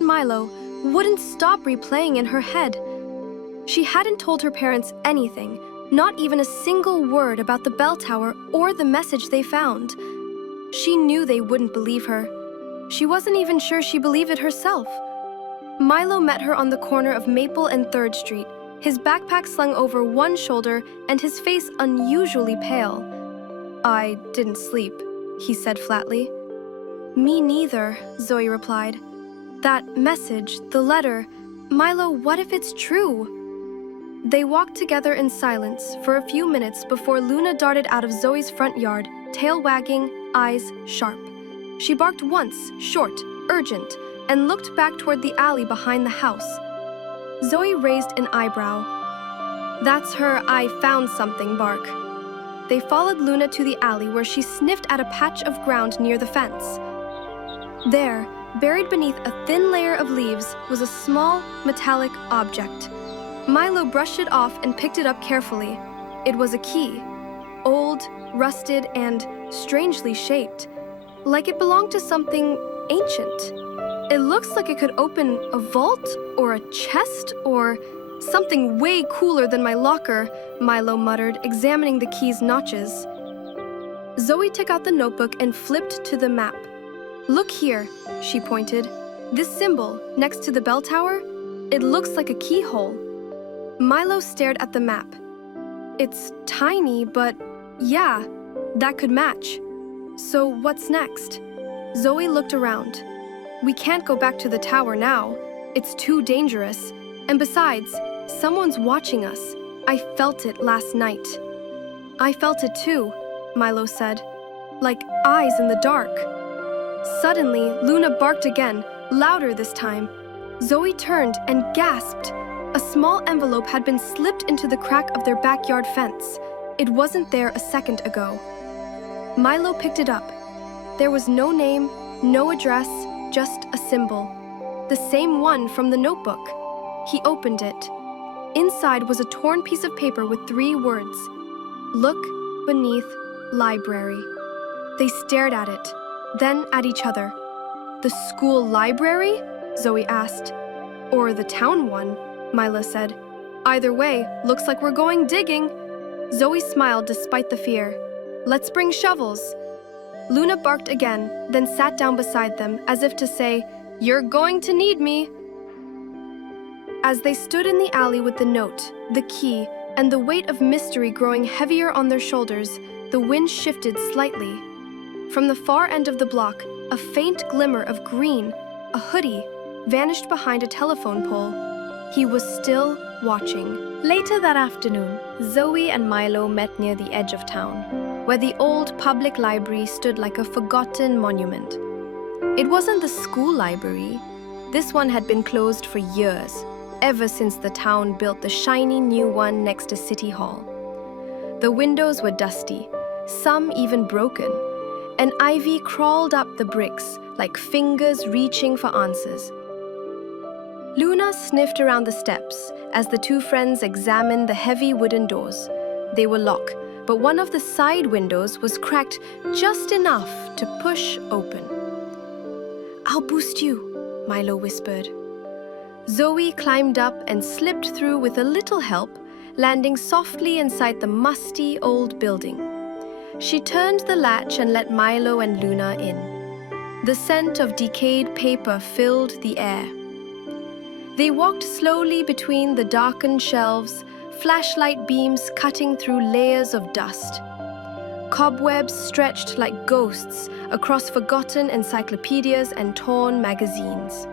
Milo wouldn't stop replaying in her head. She hadn't told her parents anything, not even a single word about the bell tower or the message they found. She knew they wouldn't believe her. She wasn't even sure she believed it herself. Milo met her on the corner of Maple and 3rd Street, his backpack slung over one shoulder and his face unusually pale. "I didn't sleep," he said flatly. "Me neither," Zoe replied. "That message, the letter, Milo, what if it's true?" They walked together in silence for a few minutes before Luna darted out of Zoe's front yard, tail wagging, eyes sharp. She barked once, short, urgent, and looked back toward the alley behind the house. Zoe raised an eyebrow. That's her "I found something" bark. They followed Luna to the alley where she sniffed at a patch of ground near the fence. There, buried beneath a thin layer of leaves, was a small, metallic object. Milo brushed it off and picked it up carefully. It was a key, old, rusted, and strangely shaped, like it belonged to something ancient. "It looks like it could open a vault or a chest or something way cooler than my locker," Milo muttered, examining the key's notches. Zoe took out the notebook and flipped to the map. "Look here," she pointed. "This symbol, next to the bell tower, it looks like a keyhole." Milo stared at the map. "It's tiny, but yeah, that could match. So what's next?" Zoe looked around. "We can't go back to the tower now. It's too dangerous. And besides, someone's watching us. I felt it last night." "I felt it too," Milo said. "Like eyes in the dark." Suddenly, Luna barked again, louder this time. Zoe turned and gasped. A small envelope had been slipped into the crack of their backyard fence. It wasn't there a second ago. Milo picked it up. There was no name, no address, just a symbol. The same one from the notebook. He opened it. Inside was a torn piece of paper with 3 words. "Look beneath library." They stared at it, then at each other. "The school library?" Zoe asked. "Or the town one," Milo said. "Either way, looks like we're going digging." Zoe smiled despite the fear. "Let's bring shovels." Luna barked again, then sat down beside them as if to say, "You're going to need me." As they stood in the alley with the note, the key, and the weight of mystery growing heavier on their shoulders, the wind shifted slightly. From the far end of the block, a faint glimmer of green, a hoodie, vanished behind a telephone pole. He was still watching. Later that afternoon, Zoe and Milo met near the edge of town, where the old public library stood like a forgotten monument. It wasn't the school library. This one had been closed for years, ever since the town built the shiny new one next to City Hall. The windows were dusty, some even broken, and ivy crawled up the bricks like fingers reaching for answers. Luna sniffed around the steps as the 2 friends examined the heavy wooden doors. They were locked, but one of the side windows was cracked just enough to push open. "I'll boost you," Milo whispered. Zoe climbed up and slipped through with a little help, landing softly inside the musty old building. She turned the latch and let Milo and Luna in. The scent of decayed paper filled the air. They walked slowly between the darkened shelves, flashlight beams cutting through layers of dust. Cobwebs stretched like ghosts across forgotten encyclopedias and torn magazines.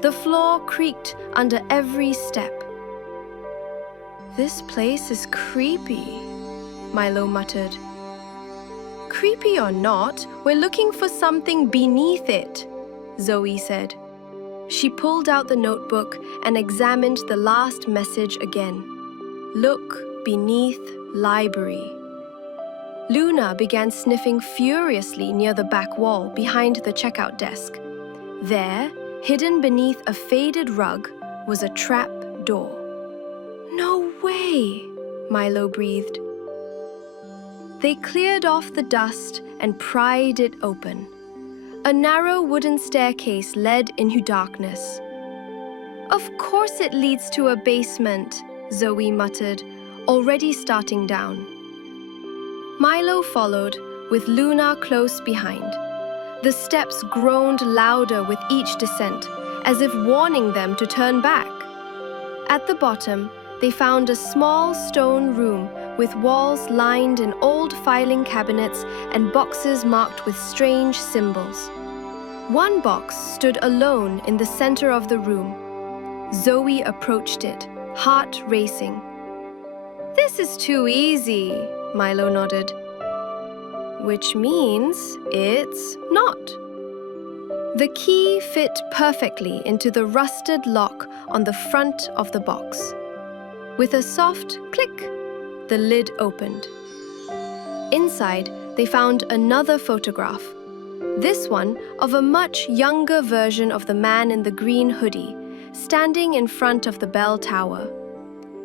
The floor creaked under every step. "This place is creepy," Milo muttered. "Creepy or not, we're looking for something beneath it," Zoe said. She pulled out the notebook and examined the last message again. "Look beneath library." Luna began sniffing furiously near the back wall behind the checkout desk. There, hidden beneath a faded rug, was a trap door. "No way," Milo breathed. They cleared off the dust and pried it open. A narrow wooden staircase led into darkness. "Of course it leads to a basement," Zoe muttered, already starting down. Milo followed, with Luna close behind. The steps groaned louder with each descent, as if warning them to turn back. At the bottom, they found a small stone room with walls lined in old filing cabinets and boxes marked with strange symbols. One box stood alone in the center of the room. Zoe approached it, heart racing. "This is too easy," Milo nodded. "Which means it's not." The key fit perfectly into the rusted lock on the front of the box. With a soft click, the lid opened. Inside, they found another photograph, this one of a much younger version of the man in the green hoodie, standing in front of the bell tower.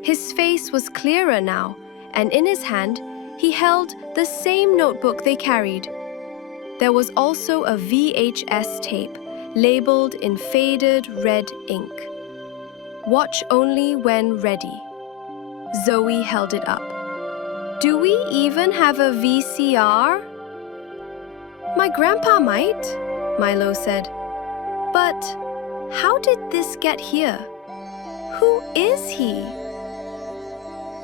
His face was clearer now, and in his hand, he held the same notebook they carried. There was also a VHS tape, labeled in faded red ink. "Watch only when ready." Zoe held it up. "Do we even have a VCR?" "My grandpa might," Milo said. "But how did this get here? Who is he?"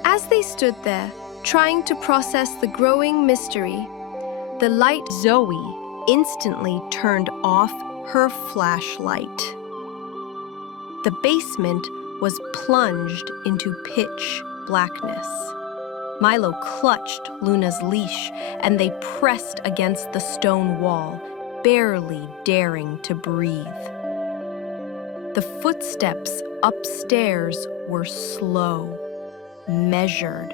As they stood there, trying to process the growing mystery, the light Zoe instantly turned off her flashlight. The basement was plunged into pitch blackness. Milo clutched Luna's leash, and they pressed against the stone wall, barely daring to breathe. The footsteps upstairs were slow, measured.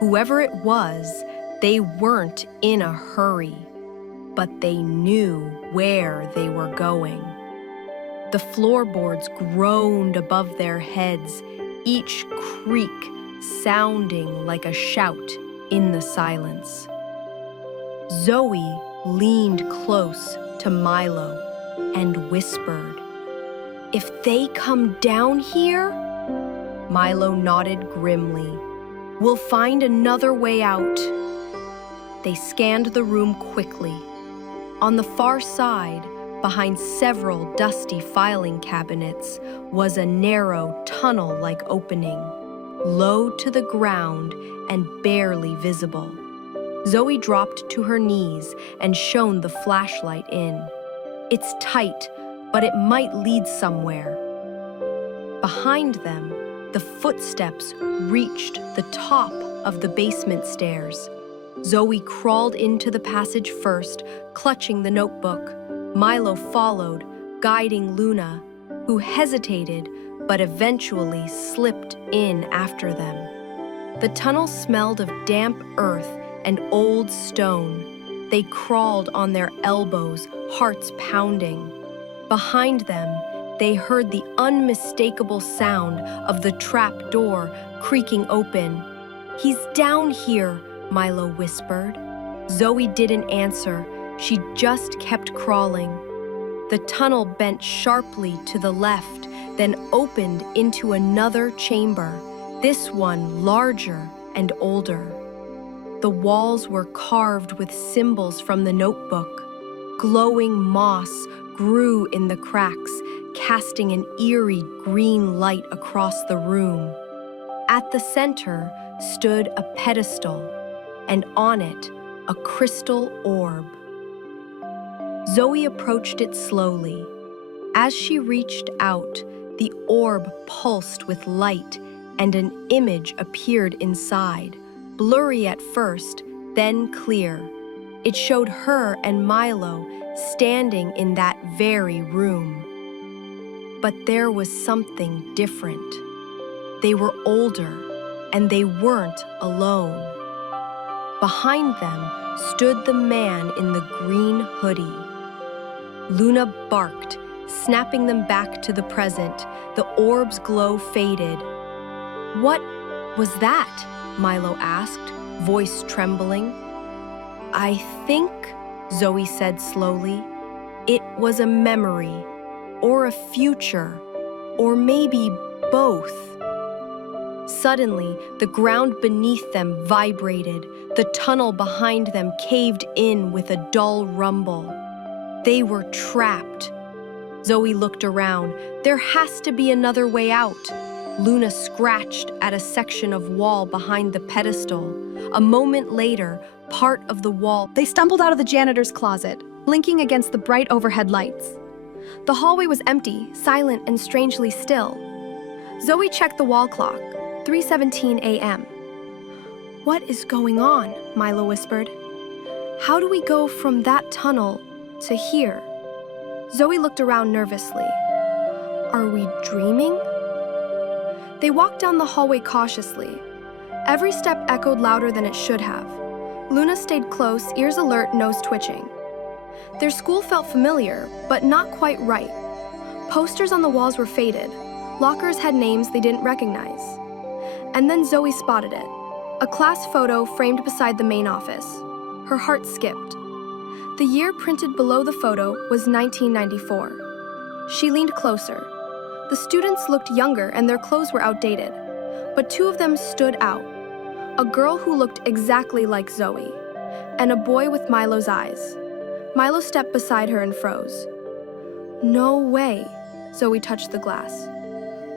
Whoever it was, they weren't in a hurry, but they knew where they were going. The floorboards groaned above their heads, each creak sounding like a shout in the silence. Zoe leaned close to Milo and whispered, "If they come down here?" Milo nodded grimly. "We'll find another way out." They scanned the room quickly. On the far side, behind several dusty filing cabinets, was a narrow tunnel-like opening, low to the ground and barely visible. Zoe dropped to her knees and shone the flashlight in. "It's tight, but it might lead somewhere." Behind them, the footsteps reached the top of the basement stairs. Zoe crawled into the passage first, clutching the notebook. Milo followed, guiding Luna, who hesitated but eventually slipped in after them. The tunnel smelled of damp earth and old stone. They crawled on their elbows, hearts pounding. Behind them, they heard the unmistakable sound of the trap door creaking open. "He's down here," Milo whispered. Zoe didn't answer. She just kept crawling. The tunnel bent sharply to the left, then opened into another chamber, this one larger and older. The walls were carved with symbols from the notebook. Glowing moss grew in the cracks, casting an eerie green light across the room. At the center stood a pedestal, and on it, a crystal orb. Zoe approached it slowly. As she reached out, the orb pulsed with light, and an image appeared inside, blurry at first, then clear. It showed her and Milo standing in that very room. But there was something different. They were older, and they weren't alone. Behind them stood the man in the green hoodie. Luna barked, snapping them back to the present. The orb's glow faded. "What was that?" Milo asked, voice trembling. "I think," Zoe said slowly, It was a memory, or a future, or maybe both. Suddenly, the ground beneath them vibrated. The tunnel behind them caved in with a dull rumble. They were trapped. Zoey looked around. There has to be another way out. Luna scratched at a section of wall behind the pedestal. A moment later, part of the wall... They stumbled out of the janitor's closet, blinking against the bright overhead lights. The hallway was empty, silent, and strangely still. Zoey checked the wall clock, 3:17 a.m. "What is going on?" Milo whispered. "How do we go from that tunnel to here?" Zoey looked around nervously. "Are we dreaming?" They walked down the hallway cautiously. Every step echoed louder than it should have. Luna stayed close, ears alert, nose twitching. Their school felt familiar, but not quite right. Posters on the walls were faded. Lockers had names they didn't recognize. And then Zoey spotted it. A class photo framed beside the main office. Her heart skipped. The year printed below the photo was 1994. She leaned closer. The students looked younger and their clothes were outdated, but two of them stood out. A girl who looked exactly like Zoey, and a boy with Milo's eyes. Milo stepped beside her and froze. "No way," Zoey touched the glass.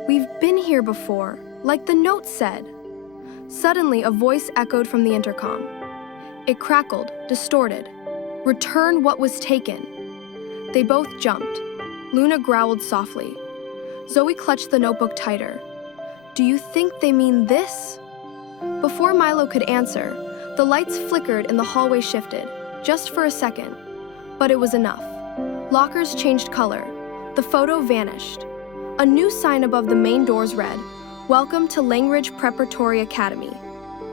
"We've been here before, like the note said." Suddenly, a voice echoed from the intercom. It crackled, distorted. "Return what was taken." They both jumped. Luna growled softly. Zoey clutched the notebook tighter. "Do you think they mean this?" Before Milo could answer, the lights flickered and the hallway shifted, just for a second. But it was enough. Lockers changed color. The photo vanished. A new sign above the main doors read, "Welcome to Langridge Preparatory Academy."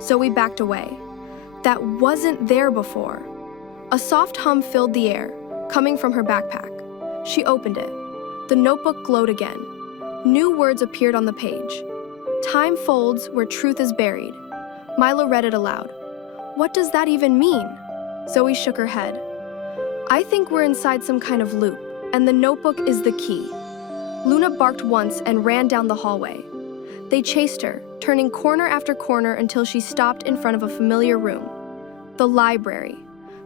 Zoey backed away. That wasn't there before. A soft hum filled the air, coming from her backpack. She opened it. The notebook glowed again. New words appeared on the page. "Time folds where truth is buried." Milo read it aloud. "What does that even mean?" Zoey shook her head. "I think we're inside some kind of loop, and the notebook is the key." Luna barked once and ran down the hallway. They chased her, turning corner after corner until she stopped in front of a familiar room. The library.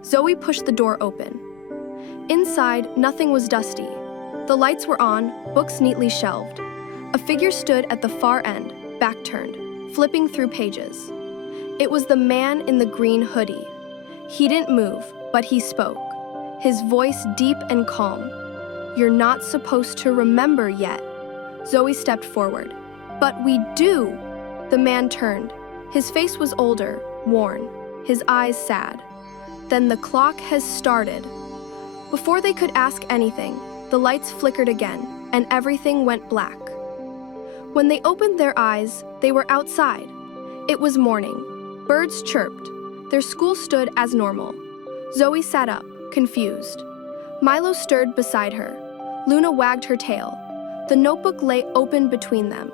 Zoey pushed the door open. Inside, nothing was dusty. The lights were on, books neatly shelved. A figure stood at the far end, back turned, flipping through pages. It was the man in the green hoodie. He didn't move, but he spoke, his voice deep and calm. "You're not supposed to remember yet." Zoey stepped forward. "But we do!" The man turned. His face was older, worn, his eyes sad. "Then the clock has started." Before they could ask anything, the lights flickered again, and everything went black. When they opened their eyes, they were outside. It was morning. Birds chirped. Their school stood as normal. Zoey sat up, confused. Milo stirred beside her. Luna wagged her tail. The notebook lay open between them,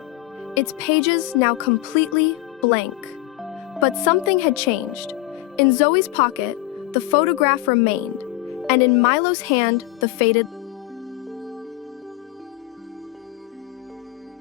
its pages now completely blank. But something had changed. In Zoey's pocket, the photograph remained, and in Milo's hand, the faded